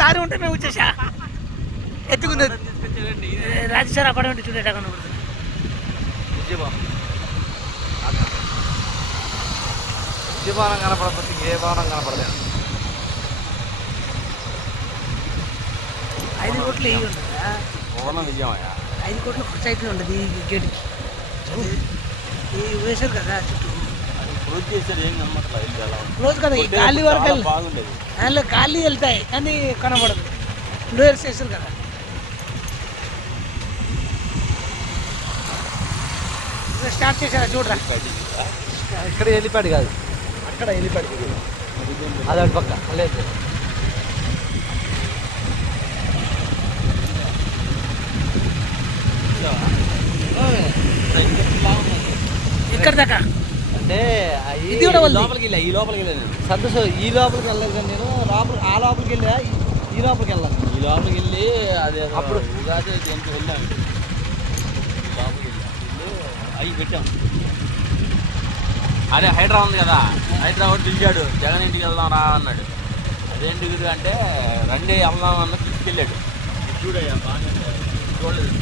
దారి ఉంటే మేము వచ్చేసా ఎత్తుకుంది రాజేశ్వర అపార్ట్మెంట్ చూడేట భవనం కనపడకపోతే ఏ భవనం కనపడలేదు. 5 కోట్లు వేయి ఉండదా భవనం విజయమయ్యా 5 కోట్లు ఖర్చు అవుతుంది ఉండదు ఈ గేటుకి వేసారు కదా చుట్టూ క్లోజ్ చేశారు. ఏం కనపడలేదు. క్లోజ్ కదా గాలి వరకు బాగుండేది. అందులో గాలి వెళ్తాయి కానీ కనబడదు డోర్స్ వేసారు కదా. స్టార్ట్ చేశారా చూడరా. ఇక్కడ వెళ్ళిపాడు కాదు, అక్కడ వెళ్ళిపాడు అది అటు పక్క లేదు. ఎక్కడ దాకా అంటే ఇది కూడా లోపలికి వెళ్ళా, ఈ లోపలికి వెళ్ళాను సంతోషం. ఈ లోపలికి వెళ్ళలేదు కానీ నేను ఆ లోపలికి వెళ్ళా, ఈ లోపలికి వెళ్ళాను. ఈ లోపలికి వెళ్ళి అదే అప్పుడు ఉగాది దేనికి వెళ్ళాము. లోపలికి వెళ్ళి అవి పెట్టాము. అదే హైడ్రా ఉంది కదా, హైడ్రా ఒకటి పిలిచాడు, జగన్ ఇంటికి వెళ్దాం రా అన్నాడు. అదేంటి అంటే రండి వెళ్దాం అన్న తీసుకెళ్ళాడు. చూడయ్యా బాగా చూడలేదు.